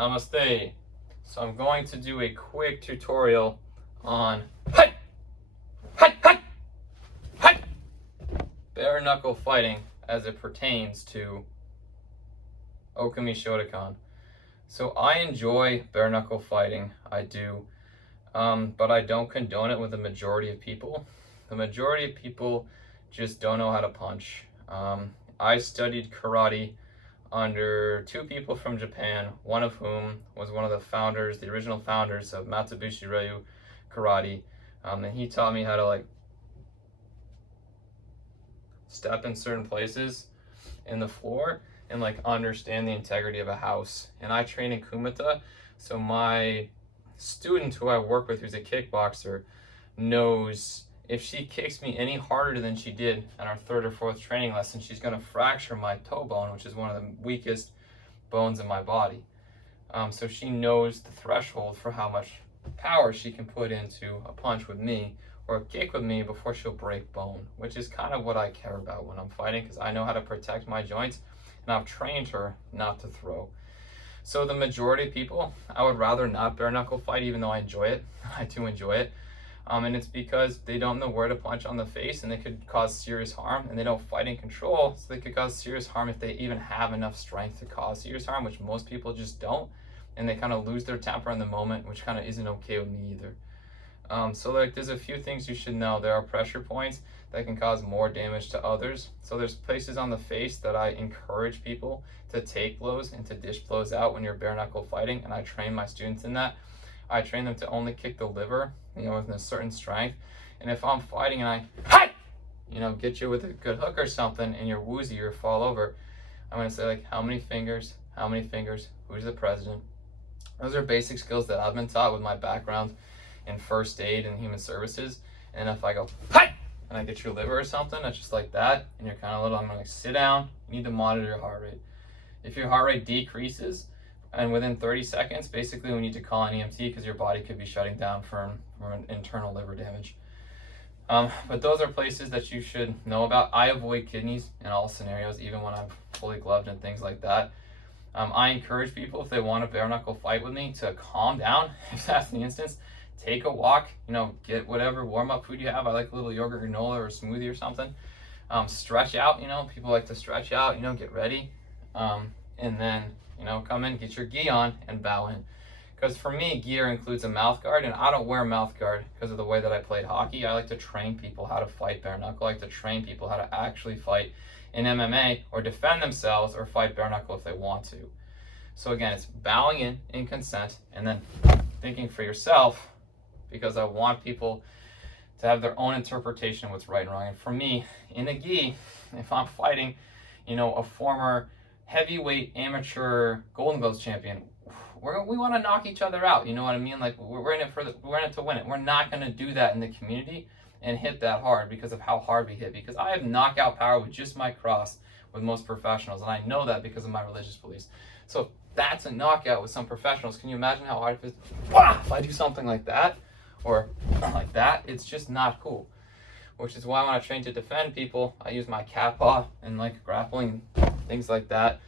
Namaste. So I'm going to do a quick tutorial on bare knuckle fighting as it pertains to Okami Shotokan. So I enjoy bare knuckle fighting, I do, but I don't condone it with the majority of people. The majority of people just don't know how to punch. I studied karate under two people from Japan, one of whom was one of the founders, the original founders of Matsubushi Ryu Karate. And he taught me how to step in certain places in the floor and understand the integrity of a house. And I train in Kumite, so my student who I work with, who's a kickboxer, knows if she kicks me any harder than she did at our third or fourth training lesson, she's going to fracture my toe bone, which is one of the weakest bones in my body. So she knows the threshold for how much power she can put into a punch with me or a kick with me before she'll break bone, which is kind of what I care about when I'm fighting, because I know how to protect my joints and I've trained her not to throw. So the majority of people, I would rather not bare knuckle fight, even though I enjoy it. I do enjoy it. And it's because they don't know where to punch on the face and they could cause serious harm, and they don't fight in control, so they could cause serious harm if they even have enough strength to cause serious harm, which most people just don't, and they kind of lose their temper in the moment, which kind of isn't okay with me either. So there's a few things you should know. There are pressure points that can cause more damage to others. So there's places on the face that I encourage people to take blows and to dish blows out when you're bare knuckle fighting, and I train my students in that. I train them to only kick the liver, with a certain strength. And if I'm fighting and I, get you with a good hook or something and you're woozy or fall over, I'm going to say how many fingers, who's the president? Those are basic skills that I've been taught with my background in first aid and human services. And if I go, and I get your liver or something, that's just like that, and you're kind of little, I'm going to sit down. You need to monitor your heart rate. If your heart rate decreases, and within 30 seconds, basically we need to call an EMT because your body could be shutting down from an internal liver damage. But those are places that you should know about. I avoid kidneys in all scenarios, even when I'm fully gloved and things like that. I encourage people, if they want to bare knuckle fight with me, to calm down, if that's the instance. Take a walk, get whatever warm-up food you have. I like a little yogurt granola or a smoothie or something. Stretch out, people like to stretch out, get ready. And then, come in, get your gi on, and bow in. Because for me, gear includes a mouth guard, and I don't wear a mouth guard because of the way that I played hockey. I like to train people how to fight bare knuckle. I like to train people how to actually fight in MMA or defend themselves or fight bare knuckle if they want to. So again, it's bowing in consent, and then thinking for yourself, because I want people to have their own interpretation of what's right and wrong. And for me, in a gi, if I'm fighting, a former heavyweight amateur Golden Gloves champion, we want to knock each other out. You know what I mean? We're in it to win it. We're not going to do that in the community and hit that hard because of how hard we hit. Because I have knockout power with just my cross with most professionals, and I know that because of my religious beliefs. So if that's a knockout with some professionals, can you imagine how hard it is if I do something like that or like that? It's just not cool. Which is why when I train to defend people, I use my cat paw and grappling, things like that,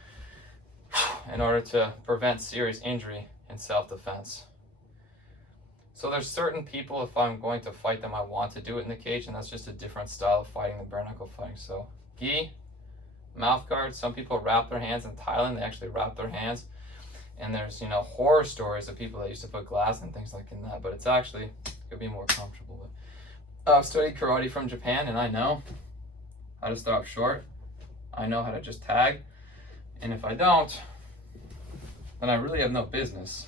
in order to prevent serious injury in self-defense. So there's certain people, if I'm going to fight them, I want to do it in the cage, and that's just a different style of fighting than bare knuckle fighting. So gi, mouth guard. Some people wrap their hands. In Thailand, they actually wrap their hands. And there's horror stories of people that used to put glass and things like in that, but it's actually could be more comfortable with. I've studied karate from Japan, and I know how to stop short. I know how to just tag. And if I don't, then I really have no business,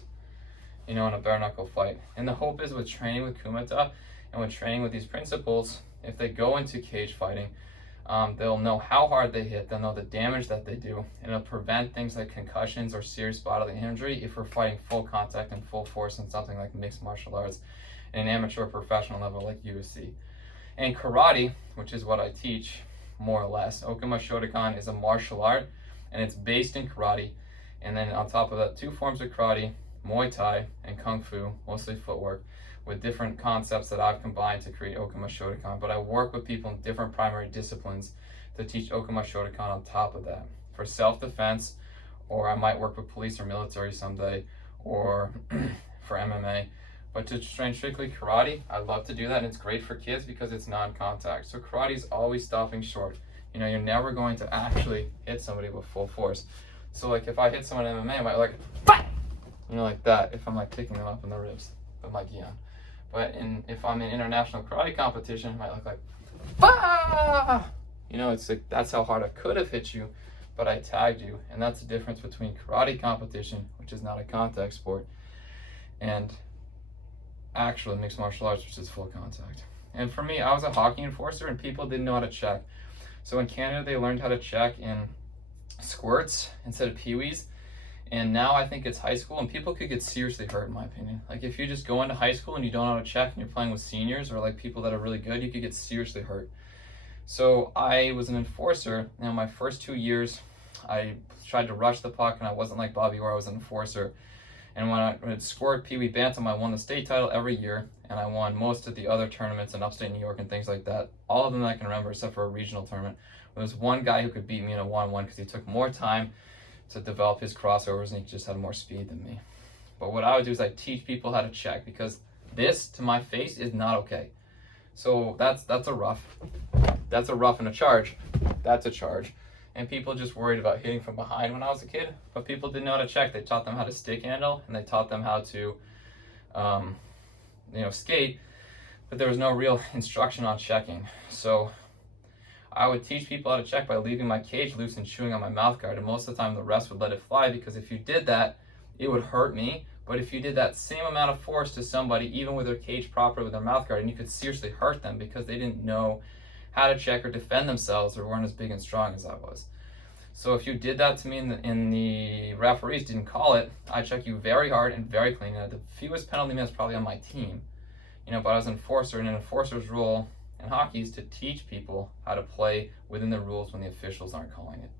in a bare knuckle fight. And the hope is with training with Kumite and with training with these principles, if they go into cage fighting, they'll know how hard they hit, they'll know the damage that they do, and it'll prevent things like concussions or serious bodily injury if we're fighting full contact and full force in something like mixed martial arts at an amateur professional level like UFC. And karate, which is what I teach more or less, Okami Shotokan is a martial art, and it's based in karate. And then on top of that, two forms of karate, Muay Thai and Kung Fu, mostly footwork, with different concepts that I've combined to create Okami Shotokan. But I work with people in different primary disciplines to teach Okami Shotokan on top of that, for self-defense or I might work with police or military someday, or for MMA. But to train strictly karate, I love to do that, and it's great for kids because it's non-contact. So karate is always stopping short. You know, you're never going to actually hit somebody with full force. So like if I hit someone in MMA, I might like, you know, like that, if I'm like kicking them up in the ribs with my gi on. But if I'm in international karate competition, it might look like, bah! You know, it's like, that's how hard I could have hit you, but I tagged you. And that's the difference between karate competition, which is not a contact sport, and actual mixed martial arts, which is full contact. And for me, I was a hockey enforcer and people didn't know how to check. So in Canada, they learned how to check in squirts instead of peewees. And now I think it's high school, and people could get seriously hurt, in my opinion. Like if you just go into high school and you don't know how to check and you're playing with seniors or like people that are really good, you could get seriously hurt. So I was an enforcer, and my first 2 years, I tried to rush the puck, and I wasn't like Bobby Orr, I was an enforcer. And when I would squirt Pee Wee Bantam, I won the state title every year, and I won most of the other tournaments in upstate New York and things like that. All of them I can remember, except for a regional tournament. There was one guy who could beat me in a 1-1 because he took more time to develop his crossovers, and he just had more speed than me. But what I would do is I'd teach people how to check, because this, to my face, is not okay. So that's a rough. That's a rough and a charge. That's a charge. And people just worried about hitting from behind when I was a kid, but people didn't know how to check. They taught them how to stick handle, and they taught them how to, skate, but there was no real instruction on checking. So I would teach people how to check by leaving my cage loose and chewing on my mouth guard, and most of the time the refs would let it fly, because if you did that, it would hurt me. But if you did that same amount of force to somebody, even with their cage proper with their mouth guard, and you could seriously hurt them because they didn't know how to check or defend themselves or weren't as big and strong as I was. So if you did that to me and the referees didn't call it, I'd check you very hard and very clean. The fewest penalty minutes probably on my team. But I was an enforcer, and an enforcer's role in hockey is to teach people how to play within the rules when the officials aren't calling it.